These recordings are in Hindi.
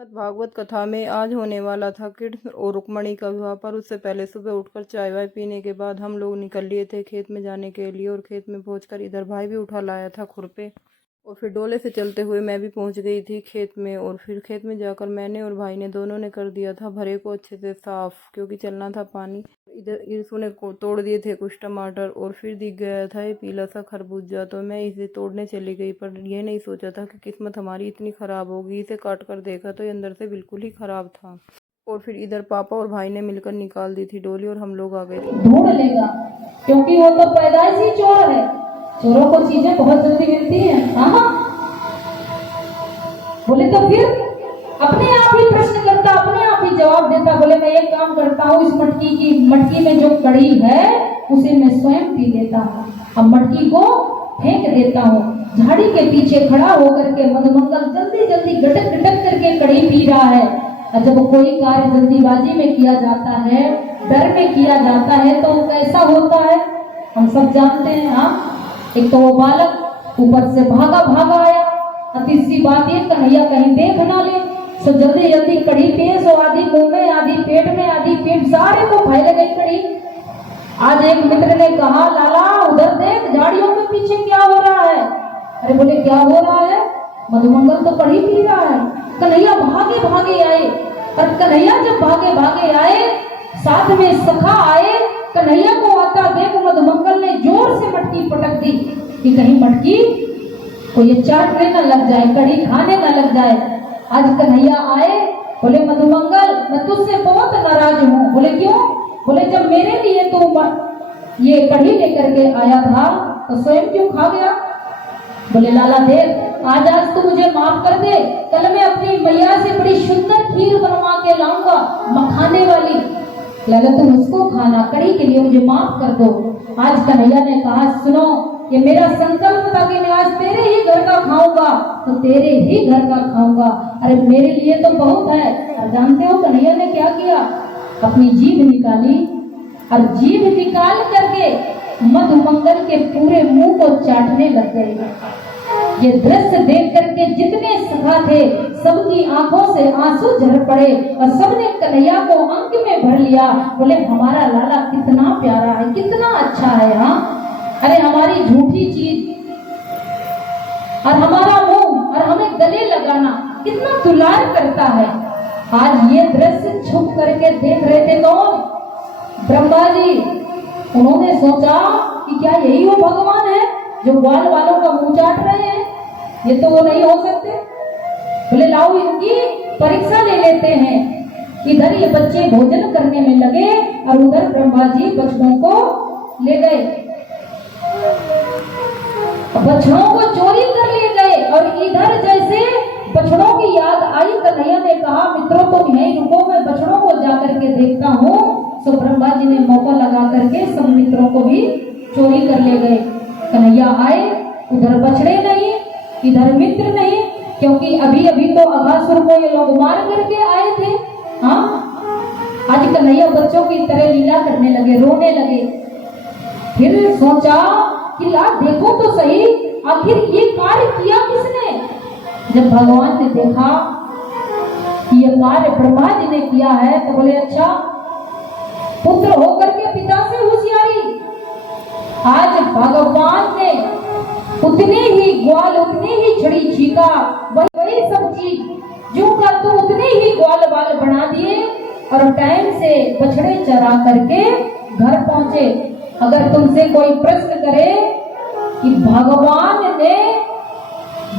भागवत कथा में आज होने वाला था कृष्ण और रुक्मणी का विवाह। पर उससे पहले सुबह उठकर चाय वाय पीने के बाद हम लोग निकल लिए थे खेत में जाने के लिए। और खेत में पहुंचकर इधर भाई भी उठा लाया था खुरपे। और फिर डोले से चलते हुए मैं भी पहुंच गई थी खेत में। और फिर खेत में जाकर मैंने और भाई ने दोनों ने कर दिया था भरे को अच्छे से साफ, क्योंकि चलना था पानी। इधर ईरसू ने तोड़ दिए थे कुछ टमाटर। और फिर दिख गया था ये पीला सा खरबूजा, तो मैं इसे तोड़ने चली गई। पर ये नहीं सोचा था कि किस्मत हमारी इतनी ख़राब होगी। इसे काट कर देखा तो ये अंदर से बिल्कुल ही ख़राब था। और फिर इधर पापा और भाई ने मिलकर निकाल दी थी डोली और हम लोग आ गए थे। ढूंढ लेगा, क्योंकि वो तो पैदाइशी चोर है। चोरों को चीजें बहुत जल्दी मिलती हैं। हाँ, बोले तो फिर अपने आप ही प्रश्न करता, अपने आप ही जवाब देता। बोले मैं एक काम करता हूँ, इस मटकी में जो कड़ी है उसे मैं स्वयं पी लेता हूँ। अब मटकी को फेंक देता हूँ। झाड़ी के पीछे खड़ा होकर के मधुमंगल जल्दी जल्दी गटक गटक करके कड़ी पी रहा है। और जब कोई कार्य जल्दीबाजी में किया जाता है, डर में किया जाता है, तो कैसा होता है हम सब जानते हैं। हाँ, एक तो वो बालक ऊपर से भागा भागा आया। तीसरी बात ये, कन्हैया कहीं देख ना ले, सो जल्दी जल्दी कड़ी पे, सो आधी मुंह में, आधी पेट में, आधी पेट सारे को फैल गई कड़ी। आज एक मित्र ने कहा, लाला उधर देख, झाड़ियों के पीछे क्या हो रहा है। अरे बोले क्या हो रहा है? मधुमंगल तो कड़ी पी रहा है। कन्हैया भागे भागे आए। और कन्हैया जब भागे भागे आए, साथ में सखा आए। कन्हैया को आता देख मधुमंगल ने जोर से मटकी पटक दी कि कहीं मटकी को ये चाटने न लग जाए, कड़ी खाने न लग जाए। आज कन्हैया आए, बोले मधुमंगल मैं तुझसे बहुत नाराज हूँ। बोले क्यों? बोले जब मेरे लिए तू ये कड़ी लेकर के आया था तो स्वयं क्यों खा गया? बोले लाला देख, आज तू मुझे माफ कर दे, कल मैं अपनी मैया से बड़ी सुंदर खीर बनवा के लाऊंगा, मखाने वाली। लाला तुम उसको खाना, कड़ी के लिए मुझे माफ कर दो। आज कन्हैया ने कहा, सुनो ये मेरा संकल्प था कि मैं आज तेरे ही घर का खाऊंगा तो तेरे ही घर का खाऊंगा। अरे मेरे लिए तो बहुत है। और जानते हो कन्हैया ने क्या किया? अपनी जीभ निकाली और जीभ निकाल करके मधुमंगल के पूरे मुंह को चाटने लग गए। ये दृश्य देख करके जितने सखा थे सबकी आंखों से आंसू झर पड़े और सबने कन्हैया को अंक में भर लिया। बोले हमारा लाला कितना प्यारा है, कितना अच्छा है। हाँ, अरे हमारी झूठी चीज और हमारा मुंह और हमें गले लगाना कितना दुलार करता है। आज ये दृश्य छुप करके देख रहे थे कौन? ब्रह्मा जी। उन्होंने सोचा कि क्या यही वो भगवान है जो ग्वाल वालों का मुंह चाट रहे हैं? ये तो वो नहीं हो सकते। बोले लाओ इनकी परीक्षा ले लेते हैं। इधर ये बच्चे भोजन करने में लगे और उधर ब्रह्मा जी बछड़ों को ले गए, बछड़ों को चोरी कर ले गए। और इधर जैसे बछड़ों की याद आई, कन्हैया ने कहा मित्रों तुम यहीं रुको, मैं बछड़ों को जाकर के देखता हूँ। सो ब्रह्मा जी ने मौका लगा करके सब मित्रों को भी चोरी कर ले गए। कन्हैया आए, उधर बछड़े नहीं, इधर मित्र नहीं, क्योंकि अभी अभी तो अघासुर को ये लोग मार करके आए थे। हाँ, आज कन्हैया बच्चों की तरह लीला करने लगे, रोने लगे। फिर सोचा कि ला देखो तो सही, आखिर ये कार्य किया किसने? जब भगवान ने देखा कि ये कार्य ब्रह्मा जी ने किया है तो बोले अच्छा, पुत्र होकर के पिता से होशियारी। आज भगवान ने उतने ही ग्वाल, उतनी ही छड़ी छीका, वही सब चीज जो का तो उतने ही ग्वाल बाल बना दिए और टाइम से बछड़े चरा करके घर पहुंचे। अगर तुमसे कोई प्रश्न करे कि भगवान ने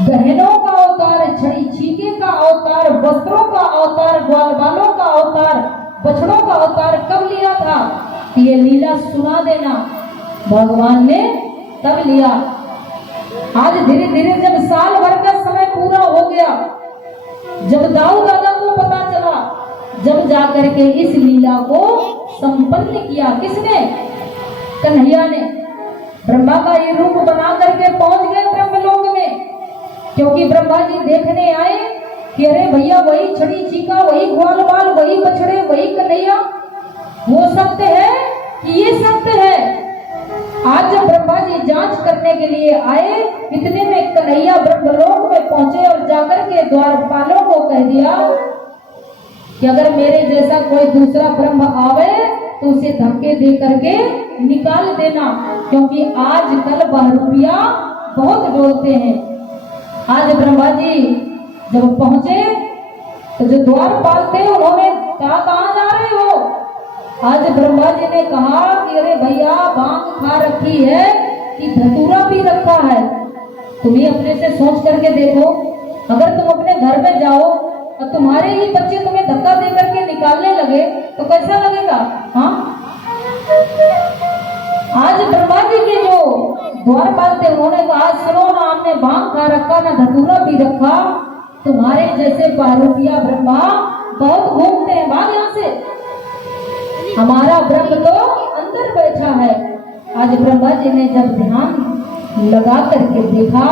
बहनों का अवतार, छड़ी छीके का अवतार, वस्त्रों का अवतार, ग्वाल बालों का अवतार, बछड़ों का अवतार कब लिया था, ये लीला सुना देना। भगवान ने तब लिया। आज धीरे धीरे जब साल भर का समय पूरा हो गया, जब दाऊ दादा को पता चला, जब जाकर के इस लीला को संपन्न किया किसने? कन्हैया ने। ब्रह्मा का ये रूप बना करके पहुंच गए ब्रह्मलोक में, क्योंकि ब्रह्मा जी देखने आए कि अरे भैया वही छड़ी छीका, वही ग्वाल बाल, वही बछड़े, वही कन्हैया, वो सत्य है कि ये सत्य है? आज जब ब्रह्मा जी जांच करने के लिए आए, इतने में कन्हैया ब्रह्मलोक में पहुंचे और जाकर के द्वारपालों को कह दिया कि अगर मेरे जैसा कोई दूसरा ब्रह्म आवे तो उसे धक्के दे करके निकाल देना, क्योंकि आजकल बहरूपिया बहुत डोलते हैं। आज ब्रह्मा जी जब पहुंचे तो जो द्वारपाल थे उन्होंने कहा, कहाँ जा रहे हो? आज ब्रह्मा जी ने कहा कि अरे भैया, भांग खा रखी है कि धतूरा भी रखा है। तुम्हें अपने से सोच करके देखो, अगर तुम अपने घर में जाओ और तुम्हारे ही बच्चे तुम्हें धक्का दे करके निकालने लगे तो कैसा लगेगा? हाँ, आज ब्रह्मा जी के जो द्वारपाल थे उन्होंने कहा, सुनो ना, हमने भांग खा रखा ना धतूरा भी रखा, तुम्हारे जैसे बहरूपिया ब्रह्मा बहुत घूमते हैं, भाग यहाँ से। हमारा ब्रह्म तो अंदर बैठा है। आज ब्रह्मा जी ने जब ध्यान लगा करके देखा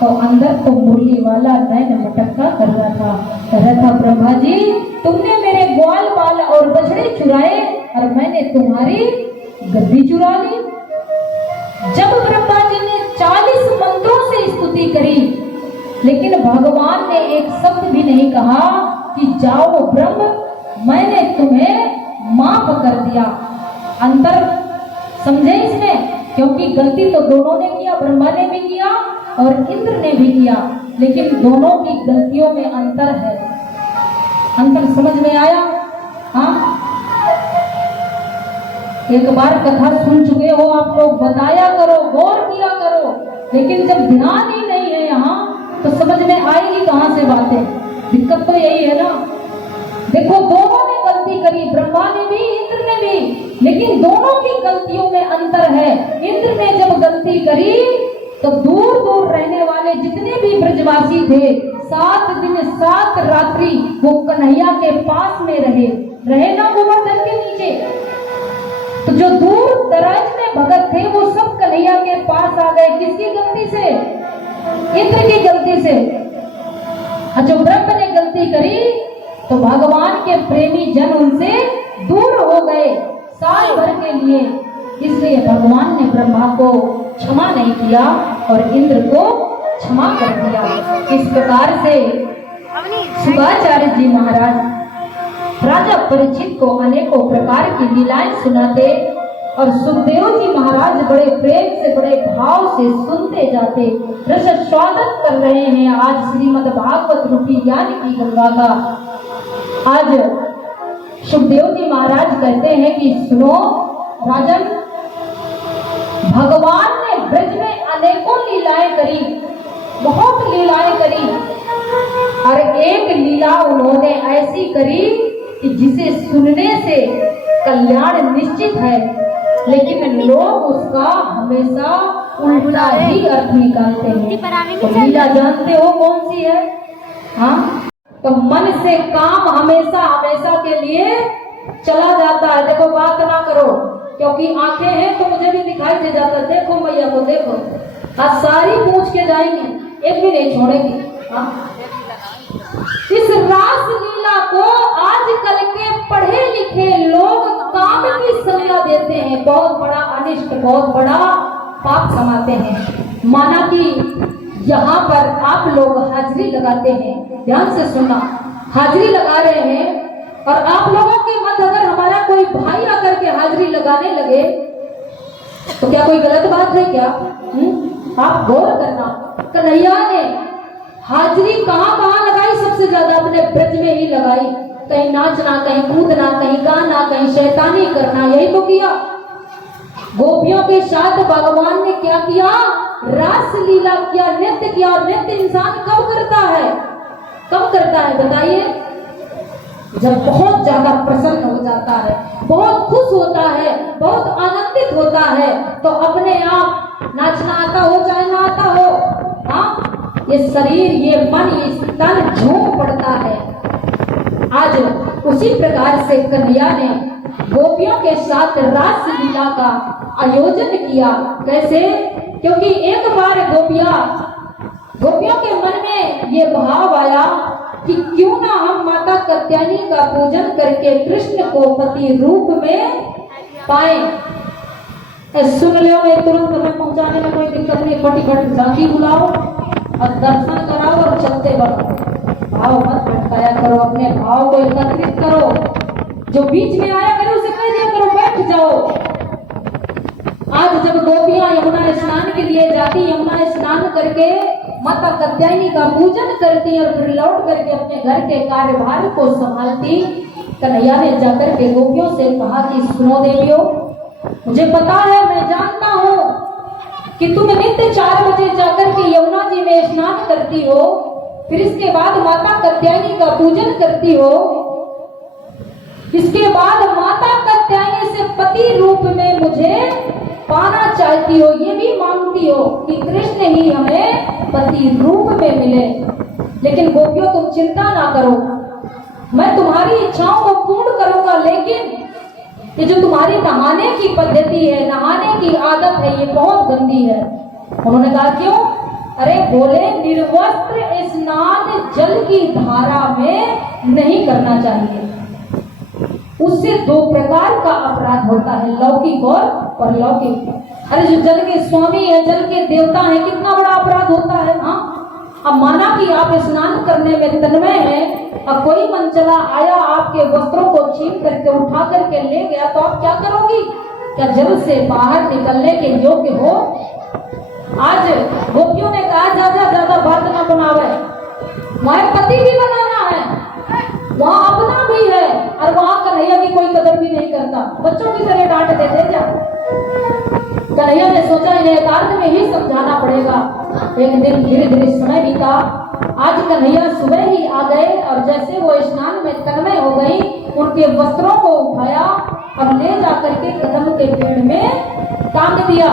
तो अंदर तो मुरली वाला नैन मटक्का कर रहा था। कह रहा था, ब्रह्मा जी, तुमने मेरे ग्वाल बाल और बछड़े चुराए और मैंने तुम्हारी गद्दी चुरा ली। जब ब्रह्मा जी ने 40 मंत्रों से स्तुति करी, लेकिन भगवान ने एक शब्द भी नहीं कहा कि जाओ ब्रह्म, मैंने तुम्हें माफ कर दिया। अंतर समझे इसमें? क्योंकि गलती तो दोनों ने किया, ब्रह्मा ने भी किया और इंद्र ने भी किया, लेकिन दोनों की गलतियों में अंतर है। अंतर समझ में आया? हाँ, एक बार कथा सुन चुके हो आप लोग, बताया करो, गौर किया करो, लेकिन जब ध्यान ही नहीं है यहाँ तो समझ में आएगी कहाँ से बातें? दिक्कत तो यही है ना। देखो, दोनों ने गलती करी, ब्रह्मा ने भी, इंद्र ने भी, लेकिन दोनों की गलतियों में अंतर है। इंद्र ने जब गलती करी तो दूर दूर रहने वाले जितने भी ब्रजवासी थे 7 दिन 7 रात्रि वो कन्हैया के पास में रहे ना गोवर्धन के नीचे। तो जो दूर दराज में भगत थे वो सब कन्हैया के पास आ गए। किसकी गलती से? इंद्र की गलती से। जो ब्रह्म ने गलती करी तो भगवान के प्रेमी जन उनसे दूर हो गए साल भर के लिए। इसलिए भगवान ने ब्रह्मा को क्षमा नहीं किया और इंद्र को क्षमा कर दिया। इस प्रकार से शुक्राचार्य जी महाराज राजा परीक्षित को अनेकों प्रकार की लीलाएं सुनाते और सुखदेव जी महाराज बड़े प्रेम से, बड़े भाव से सुनते जाते। रस स्वागत कर रहे हैं आज श्रीमद् भागवत रूपी ज्ञान की गंगा का। आज सुखदेव जी महाराज कहते हैं कि सुनो राजन, भगवान ने ब्रज में अनेकों लीलाएं करी, बहुत लीलाएं करी, और एक लीला उन्होंने ऐसी करी कि जिसे सुनने से कल्याण निश्चित है, लेकिन लोग उसका हमेशा उल्टा ही अर्थ निकालते हैं। तो लीला जानते हो कौन सी है? हाँ, तो मन से काम हमेशा हमेशा के लिए चला जाता है। देखो, बात ना करो, क्योंकि आंखें हैं तो मुझे भी दिखाई दे जाता है। देखो मैया को देखो, आज सारी पूछ के जाएंगे, एक भी नहीं छोड़ेंगे। हाँ? इस रास लीला को आजकल के पढ़े लिखे लोग काम की संज्ञा देते हैं, बहुत बड़ा अनिष्ट, बहुत बड़ा पाप समाते हैं। माना कि यहाँ पर आप लोग हाजिरी लगाते हैं, ध्यान से सुनना, हाजिरी लगा रहे हैं और आप लोगों के मध्य अगर हमारा कोई भाई आकर के हाजिरी लगाने लगे तो क्या कोई गलत बात है क्या? आप गौर करना, कन्हैया ने हाजिरी कहाँ कहाँ लगाई? सबसे ज्यादा अपने ब्रज में ही लगाई। कहीं नाचना, कहीं कूदना, कहीं गाना, कहीं शैतानी करना, यही तो किया। गोपियों के साथ भगवान ने क्या किया? रास लीला किया, नृत्य किया। और नृत्य इंसान कब करता है? कब करता है बताइए? जब बहुत ज्यादा प्रसन्न हो जाता है, बहुत खुश होता है, बहुत आनंदित होता है, तो अपने आप नाचना आता हो चाहे ना आता हो, हाँ, ये शरीर, ये मन, ये तन झूम पड़ता है। आज उसी प्रकार से कन्हैया ने गोपियों के साथ रास लीला का आयोजन किया। कैसे? क्योंकि एक बार गोपियों के मन में ये भाव आया कि क्यों ना हम माता कात्यायनी का पूजन करके कृष्ण को पति रूप में पाए। सुन लो, तुरंत हमें पहुंचाने में कोई दिक्कत नहीं, फटाफट झांकी बुलाओ और दर्शन कराओ और चलते बढ़ो। भाव मत भटकाया करो, अपने भाव को एकत्रित करो। जो बीच में आया करे उसे कह दिया करो बैठ जाओ। आज जब गोपियां यमुना स्नान के लिए जाती, यमुना स्नान करके माता कात्यायनी का पूजन करती और फिर लौट करके अपने घर के कार्यभार को संभालती, कन्हैया ने जाकर के गोपियों से कहा कि सुनो देवियों, मुझे पता है, मैं जानता हूँ कि तुम नित्य 4 बजे जाकर के यमुना जी में स्नान करती हो, फिर इसके बाद माता कात्यायनी का पूजन करती हो, इसके बाद माता कात्यायनी से पति रूप में मुझे पाना चाहती हो, ये भी मांगती हो कि कृष्ण ही हमें पति रूप में मिले। लेकिन गोपियों तुम चिंता ना करो, मैं तुम्हारी इच्छाओं को पूर्ण करूंगा, लेकिन ये जो तुम्हारी नहाने की पद्धति है, नहाने की आदत है, ये बहुत गंदी है। उन्होंने कहा क्यों? अरे बोले निर्वस्त्र स्नान जल की धारा में नहीं करना चाहिए, उससे 2 प्रकार का अपराध होता है, लौकिक और परलौकिक। अरे जो जल के स्वामी है, जल के देवता है, कितना बड़ा अपराध होता है। हाँ, अब माना कि आप स्नान करने में तन्मय हैं, अब कोई मनचला आया आपके वस्त्रों को छीन करके उठा करके ले गया, तो आप क्या करोगी? क्या जल से बाहर निकलने के योग्य हो? आज गोपियों ने कहा ज्यादा बात न बनावे, वहां पति भी बनाना है, वहां अपना भी है, और वहां कन्हैया की कोई कदर भी नहीं करता, बच्चों की तरह डांट देते जा। कन्हैया ने सोचा इन्हें एकांत में ही समझाना पड़ेगा। एक दिन धीरे धीरे समय बीता, आज कन्हैया सुबह ही आ गए और जैसे वो स्नान में तन्मय हो गई, उनके वस्त्रों को उठाया और ले जाकर के कदम के पेड़ में टांग दिया।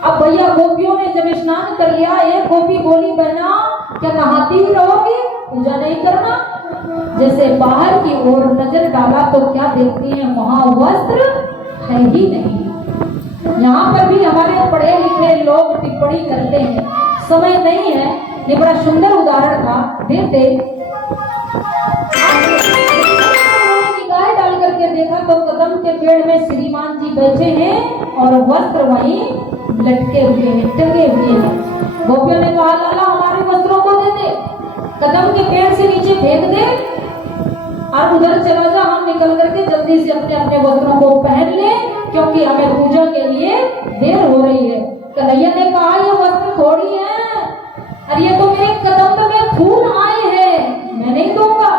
अब भैया गोपियों ने जब स्नान कर लिया, एक गोपी बोली, बहना क्या नहाती ही रहोगी, पूजा नहीं करना? जैसे बाहर की ओर नजर डाला तो क्या देखती है, वहां वस्त्र है ही नहीं। यहाँ पर भी हमारे पढ़े लिखे लोग टिप्पणी करते हैं, समय नहीं है, ये बड़ा सुंदर उदाहरण था, देते निगाह डाल करके देखा तो कदम के पेड़ में श्रीमान जी बैठे हैं और वस्त्र वहीं लटके हुए हैं, टंगे हुए हैं। गोपियों ने कहा, लाला हमारे वस्त्रों को दे दे, कदम के पेड़ से नीचे फेंक दे और उधर चला जा, हम निकल करके जल्दी से अपने अपने वस्त्रों को पहन ले, क्योंकि हमें पूजा के लिए देर हो रही है। कन्हैया ने कहा, ये वस्त्र थोड़ी है, अरे ये तो मेरे कदम में फूल आए हैं, मैं नहीं दूंगा।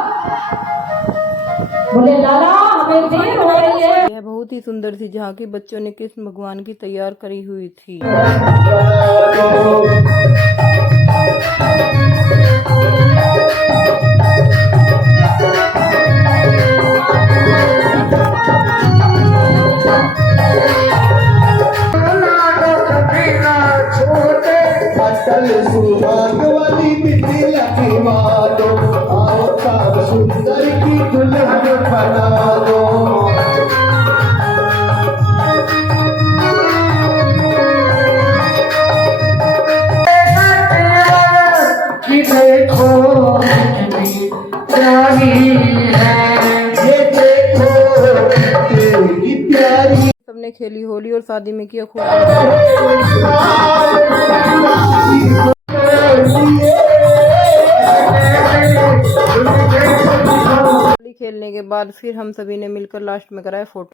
बोले लाला हमें देर हो रही है। यह बहुत ही सुंदर सी झांकी बच्चों ने कृष्ण भगवान की तैयार करी हुई थी। सुंदर की दुल्हन बना दो, कि देखो कितनी प्यारी है, ये देखो कितनी प्यारी। सबने खेली होली और शादी में किया खूब। खेलने के बाद फिर हम सभी ने मिलकर लास्ट में कराया फोटो।